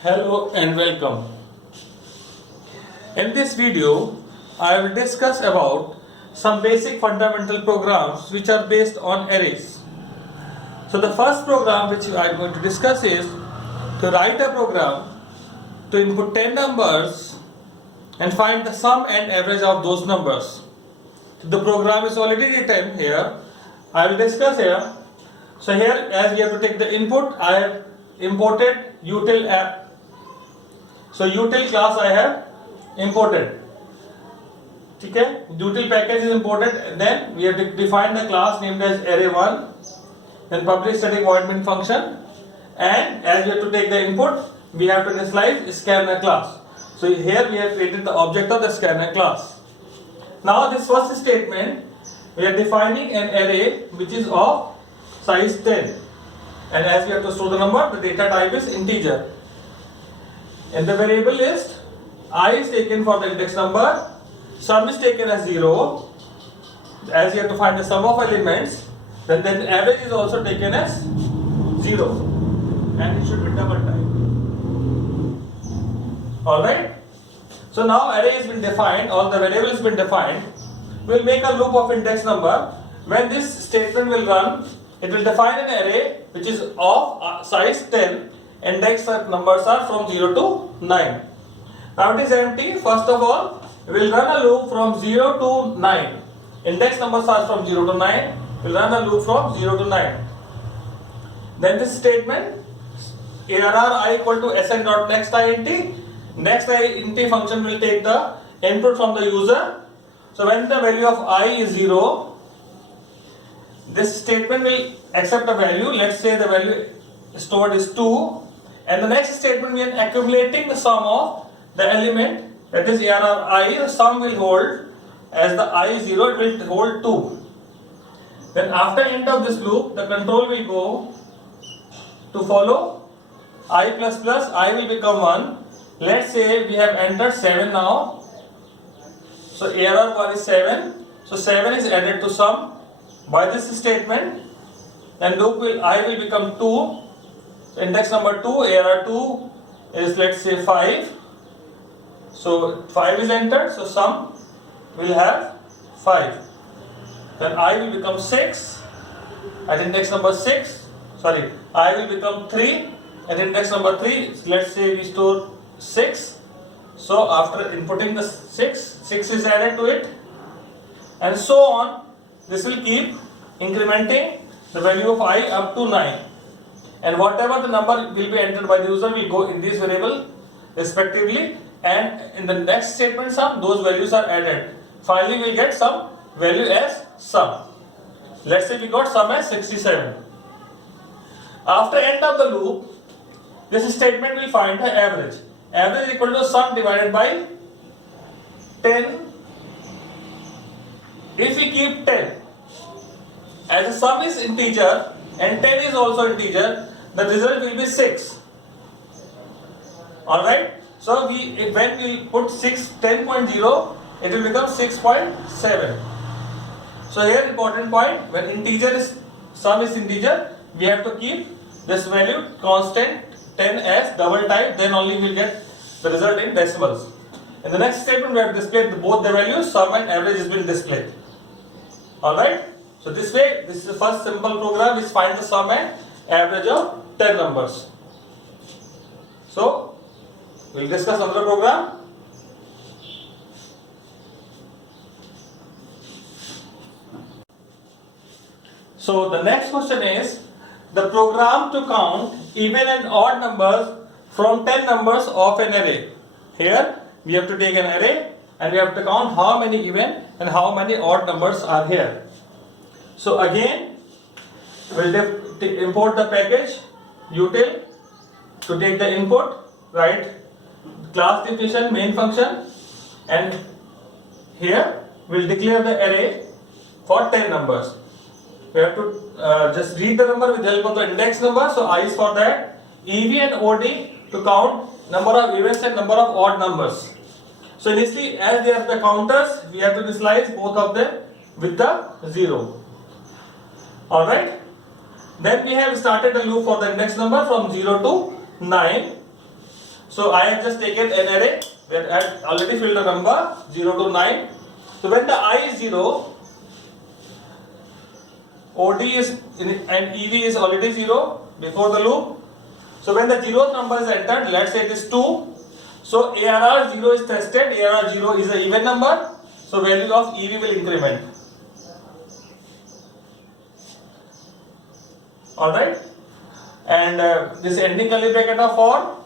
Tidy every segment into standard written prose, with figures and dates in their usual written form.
Hello and welcome. In this video, I will discuss about some basic fundamental programs which are based on arrays. So the first program which I am going to discuss is to write a program to input 10 numbers and find the sum and average of those numbers. So the program is already written here. I will discuss here. So here, as we have to take the input, I have imported util app. So util class I have imported. Okay, util package is imported. Then we have to define the class named as array1. Then public static void main function. And as we have to take the input, we have to initialize scanner class. So here we have created the object of the scanner class. Now this first statement, we are defining an array which is of size 10. And as we have to store the number, the data type is integer. In the variable list, I is taken for the index number, sum is taken as 0, as you have to find the sum of elements, then average is also taken as 0, and it should be double type. Alright, so now array has been defined, or the variable has been defined. We will make a loop of index number. When this statement will run, it will define an array which is of size 10. Index numbers are from 0 to 9. Now it is empty. First of all, we will run a loop from 0 to 9. Index numbers are from 0 to 9. We will run a loop from 0 to 9. Then this statement, arr I equal to sn dot next int. Next int function will take the input from the user. So when the value of I is 0, this statement will accept a value. Let's say the value stored is 2. And the next statement, we are accumulating the sum of the element, that is arr I. The sum will hold, as the I is 0, it will hold 2. Then after end of this loop, the control will go to follow I plus plus, I will become 1. Let's say we have entered 7 now. So arr 1 is 7. So 7 is added to sum by this statement. Then loop will, I will become 2. So index number 2, arr2 is, let's say, 5. So 5 is entered, so sum will have 5. Then I will become 6 at index number 6. Sorry, I will become 3 at index number 3. Let's say we store 6. So after inputting the 6 is added to it. And so on. This will keep incrementing the value of I up to 9. And whatever the number will be entered by the user will go in this variable respectively, and in the next statement sum, those values are added. Finally we get some value as sum. Let's say we got sum as 67. After end of the loop, this statement will find the average. Average is equal to sum divided by 10. If we keep 10, as the sum is integer and 10 is also integer, the result will be 6. Alright, so when we put 10.0, it will become 6.7. So here important point, when sum is integer, we have to keep this value constant 10 as double type, then only we will get the result in decimals. In the next statement, we have displayed both the values, sum and average has been displayed. Alright, so this way, this is the first simple program which finds the sum and average of 10 numbers. So, we will discuss another program. So, the next question is the program to count even and odd numbers from 10 numbers of an array. Here, we have to take an array and we have to count how many even and how many odd numbers are here. So again, we'll import the package util to take the input, right? Class definition, main function, and here we'll declare the array for 10 numbers. We have to just read the number with the help of the index number. So I is for that, EV and OD to count number of evens and number of odd numbers. So initially, as they are the counters, we have to initialize both of them with the 0. Alright. Then we have started a loop for the index number from 0 to 9. So I have just taken an array where I have already filled a number 0 to 9. So when the I is 0, OD is and EV is already 0 before the loop. So when the 0th number is entered, let's say it is 2. So ARR 0 is tested, ARR 0 is an even number. So value of EV will increment. Alright. And this ending curly bracket of for,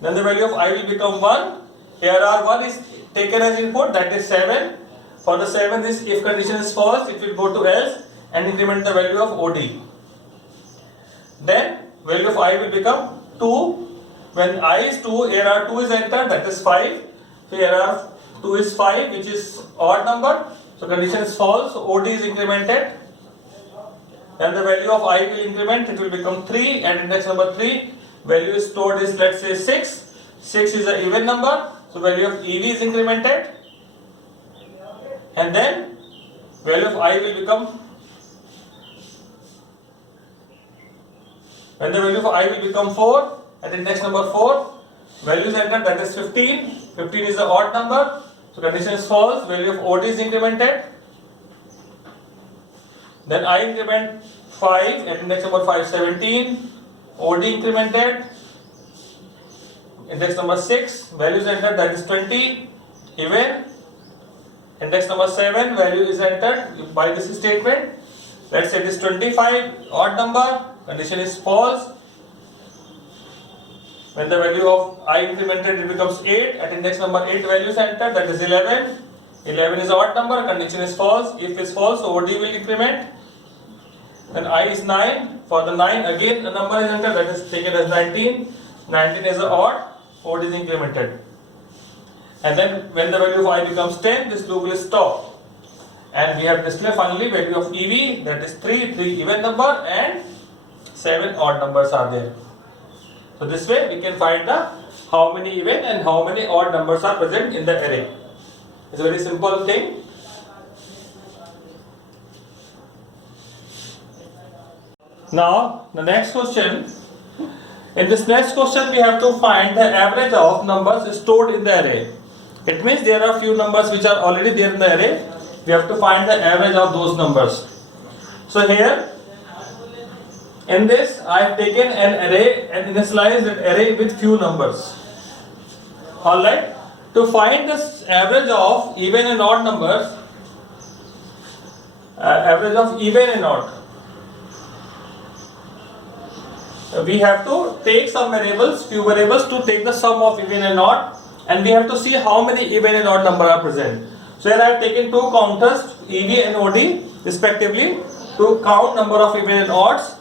then the value of I will become 1. ARR 1 is taken as input, that is 7. For the 7, this if condition is false, it will go to else and increment the value of OD. Then value of I will become 2. When I is 2, ARR 2 is entered, that is 5. So ARR 2 is 5, which is odd number. So condition is false, so OD is incremented. Then the value of I will increment, it will become 3, and index number 3, value is stored is, let's say, 6. 6 is an even number, so value of EV is incremented. And then value of I will become, when the value of I will become 4, at index number 4, value is entered, that is 15. 15 is the odd number, so condition is false, value of OD is incremented. Then I increment 5, at index number 5, 17, OD incremented. Index number 6, value is entered, that is 20, even. Index number 7, value is entered by this statement. Let's say it is 25, odd number, condition is false. When the value of I incremented, it becomes 8. At index number 8, value is entered, that is 11. 11 is odd number, condition is false. If is false, OD will increment. Then I is 9. For the 9, again a number is entered, that is taken as 19. 19 is odd, OD is incremented. And then when the value of I becomes 10, this loop will stop. And we have displayed finally value of EV, that is 3, 3 even number, and 7 odd numbers are there. So this way we can find the how many even and how many odd numbers are present in the array. It's a very simple thing. Now the next question. In this next question we have to find the average of numbers stored in the array. It means there are few numbers which are already there in the array. We have to find the average of those numbers. So here in this I have taken an array and initialized that array with few numbers. Alright. To find this average of even and odd numbers, average of even and odd, we have to take some variables, few variables to take the sum of even and odd, and we have to see how many even and odd number are present. So here I have taken two counters, EV and OD respectively, to count number of even and odds,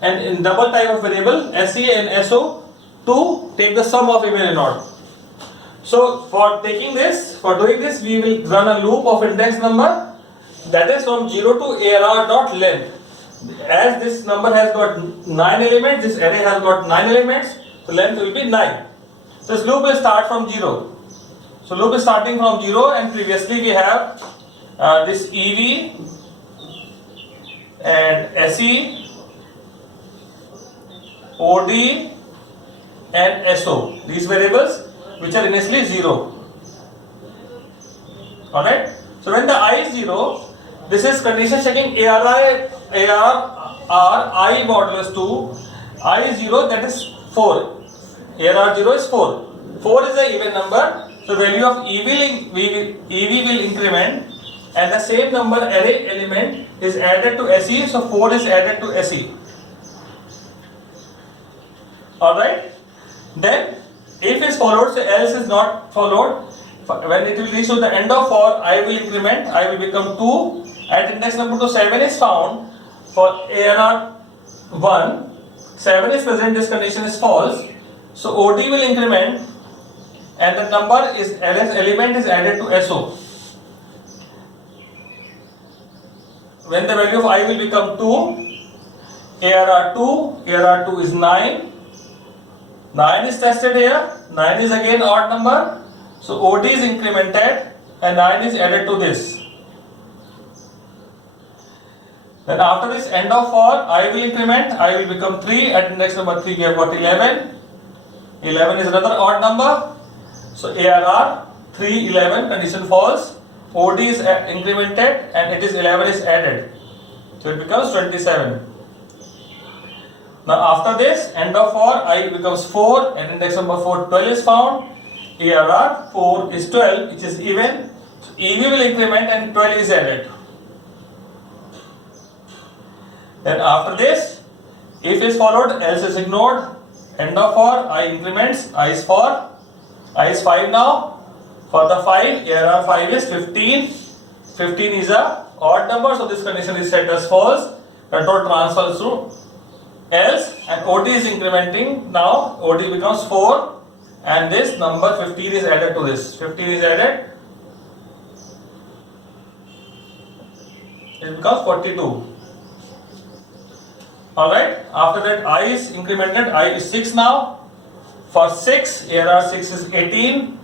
and in double type of variable SE and SO to take the sum of even and odd. So for doing this, we will run a loop of index number, that is from 0 to ARR dot length. As this number has got 9 elements, this array has got 9 elements, so length will be 9. So this loop will start from 0. So loop is starting from 0, and previously we have this EV and SE, OD and SO, these variables which are initially 0. Alright. So when the I is 0, this is condition checking ARR I modulus 2, I is 0, that is 4. ARR 0 is 4. 4 is an even number, so value of EV will increment, and the same number array element is added to SE, so 4 is added to SE. Alright. Then if is followed, so else is not followed. When it will reach to the end of for, I will increment, I will become 2. At index number 2, 7 is found. For ARR 1, 7 is present, this condition is false. So OD will increment, and the number is LS element is added to SO. When the value of I will become 2, ARR 2 is 9. 9 is tested here, 9 is again odd number. So OD is incremented and 9 is added to this. Then after this end of for I will increment, I will become 3. At index number 3 we have got 11. 11 is another odd number. So ARR 3, 11 condition false. OD is incremented and it is 11 is added. So it becomes 27. Now after this end of for I becomes 4 and index number 4 12 is found. ARR 4 is 12 which is even. So EV will increment and 12 is added. Then after this if is followed, else is ignored. End of for I increments, I is 4, I is 5 now. For the 5, ARR 5 is 15. 15 is a odd number, so this condition is set as false. Control transfers to else and OD is incrementing. Now OD becomes 4 and this number 15 is added to this. 15 is added. It becomes 42. Alright, after that I is incremented, I is 6 now. For 6, ARR 6 is 18.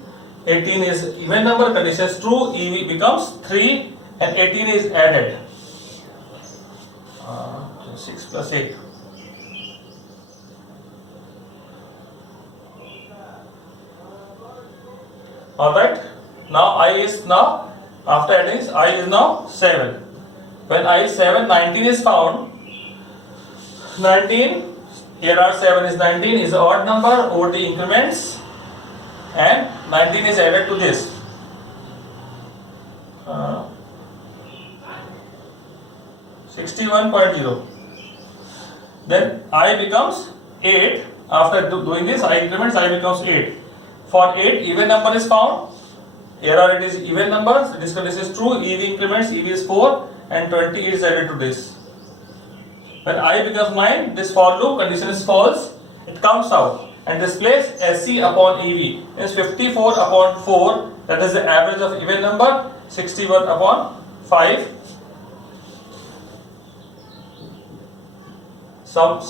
18 is even number, condition is true, EV becomes 3 and 18 is added. 6 plus 8. Alright, now I is now, after adding I is now 7. When I is 7, 19 is found. 19, ARR 7 is 19 is an odd number, OD increments and 19 is added to this. 61.0. Then I becomes 8. After doing this, I increments, I becomes 8. For 8, even number is found. ARR it is even number. So this condition is true. EV increments, EV is 4 and 20 is added to this. When I becomes 9, this for loop condition is false. It comes out and displays SC upon EV. Means 54 upon 4, that is the average of even number, 61 upon 5. Some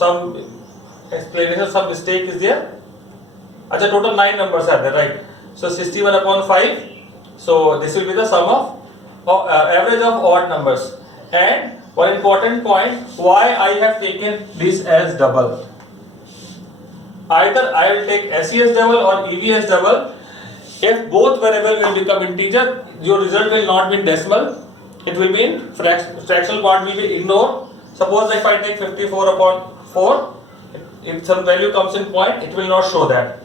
explanation, some mistake is there. Achha, total 9 numbers are there, right? So 61 upon 5. So this will be the sum of average of odd numbers. And one important point, why I have taken this as double. Either I will take SE as double or EV as double. If both variable will become integer, your result will not be in decimal. It will be in fractional part will be ignored. Suppose if I take 54 upon 4, if some value comes in point, it will not show that.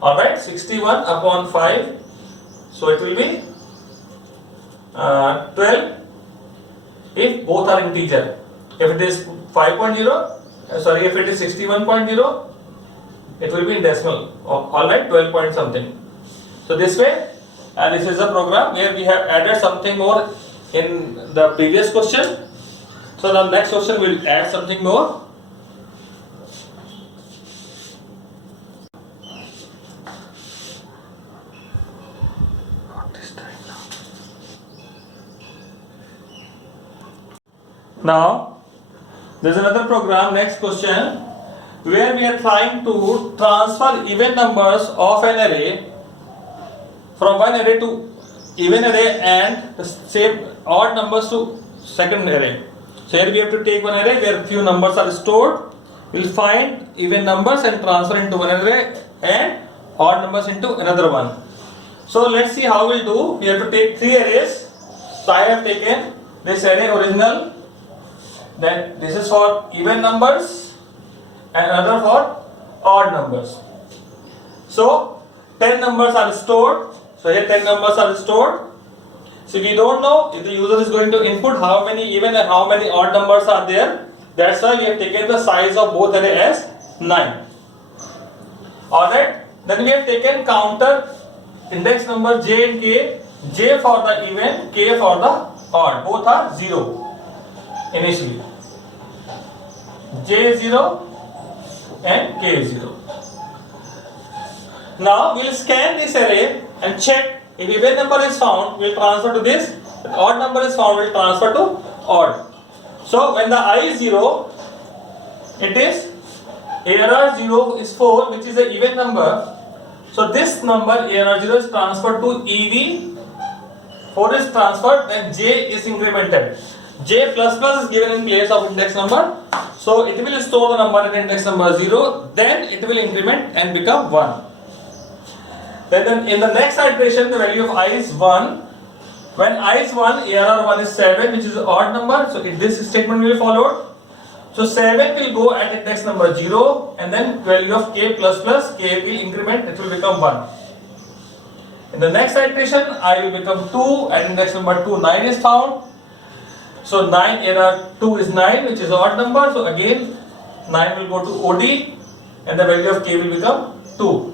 Alright, 61 upon 5. So it will be 12 if both are integer. If it is 5.0, sorry, if it is 61.0, it will be in decimal. Alright, 12 point something. So this way, this is a program where we have added something more in the previous question. So the next question will add something more. Now, there is another program, next question, where we are trying to transfer even numbers of an array from one array to even array and the same odd numbers to second array. So here we have to take one array where few numbers are stored. We will find even numbers and transfer into one array and odd numbers into another one. So let's see how we'll do. We have to take 3 arrays. So I have taken this array original. Then this is for even numbers and another for odd numbers. So 10 numbers are stored. So here 10 numbers are stored. So we don't know if the user is going to input how many even and how many odd numbers are there. That's why we have taken the size of both array as 9. Alright. Then we have taken counter index number j and k. J for the even, k for the odd. Both are 0 initially. J is 0 and k is 0. Now we will scan this array and check if even number is found, we will transfer to this. If odd number is found, we will transfer to odd. So when the I is 0, it is ARR 0 is 4, which is an even number. So this number ARR 0 is transferred to EV. 4 is transferred, then J is incremented. j plus plus is given in place of index number. So it will store the number at index number 0, then it will increment and become 1. Then in the next iteration, the value of I is 1. When I is 1, ARR 1 is 7, which is an odd number. So this statement will be followed. So 7 will go at index number 0, and then value of k plus plus, k will increment, it will become 1. In the next iteration, I will become 2, at index number 2, 9 is found. So 9 ARR 2 is 9, which is an odd number. So again, 9 will go to OD, and the value of k will become 2.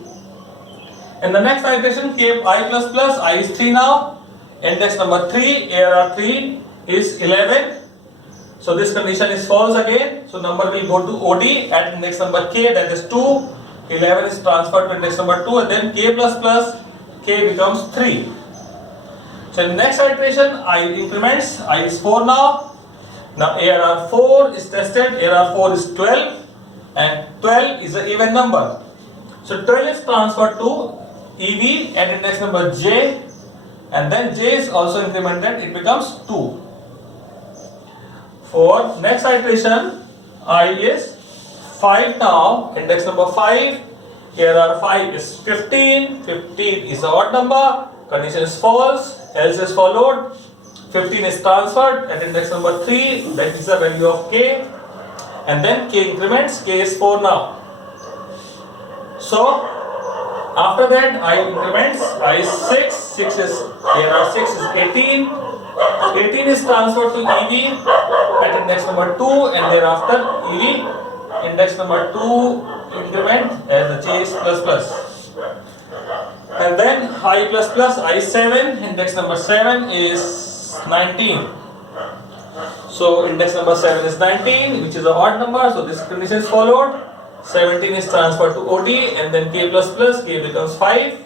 In the next iteration, k I plus plus, I is 3 now. Index number 3, ARR 3 is 11. So this condition is false again. So number will go to OD at index number k, that is 2. 11 is transferred to index number 2, and then k plus plus, k becomes 3. So in the next iteration, I increments, I is 4 now. Now ARR 4 is tested, ARR 4 is 12, and 12 is an even number. So 12 is transferred to EV at index number j, and then j is also incremented, it becomes 2. For next iteration, I is 5 now, index number 5, ARR 5 is 15, 15 is an odd number, condition is false, else is followed, 15 is transferred at index number 3, that is the value of k, and then k increments, k is 4 now. So after that, I increments, I is 6, 6 is, ARR 6 is 18, 18 is transferred to EV at index number 2, and thereafter EV index number 2 increment as the j is plus plus. And then I plus plus, I is 7, index number 7 is 19. So index number 7 is 19, which is an odd number, so this condition is followed. 17 is transferred to OD, and then k plus plus, k becomes 5.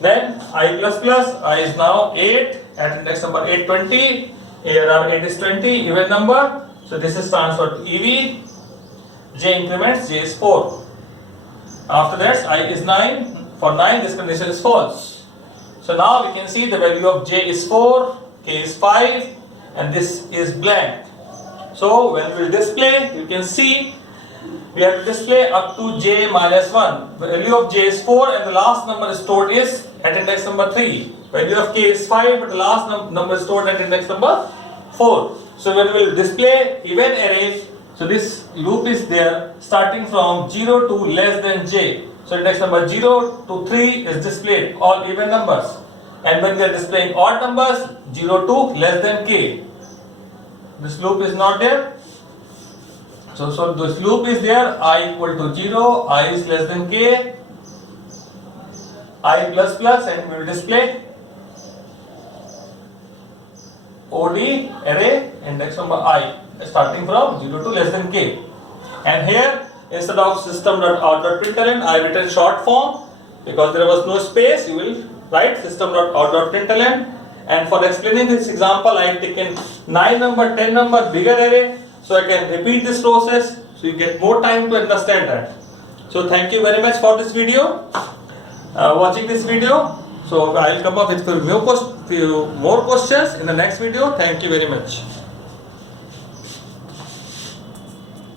Then I plus plus, I is now 8 at index number 820, ARR 8 is 20, even number. So this is transferred to EV, j increments, j is 4. After that, I is 9, for 9 this condition is false. So now we can see the value of j is 4, k is 5, and this is blank. So when we will display, you can see we have to display up to j minus 1. The value of j is 4, and the last number stored is at index number 3. Value of k is 5, but the last number stored at index number 4. So when we will display even array, so this loop is there starting from 0 to less than j. So index number 0 to 3 is displayed, all even numbers. And when we are displaying odd numbers, 0 to less than k. This loop is not there. So this loop is there, I equal to 0, I is less than k, I plus plus, and we will display OD array index number I starting from 0 to less than k. And here instead of system.out.println, I have written short form because there was no space. You will write system.out.println. And for explaining this example, I have taken 9 number, 10 number bigger array, so I can repeat this process so you get more time to understand that. So thank you very much for this video, watching this video. So I will come up with few more questions in the next video. Thank you very much.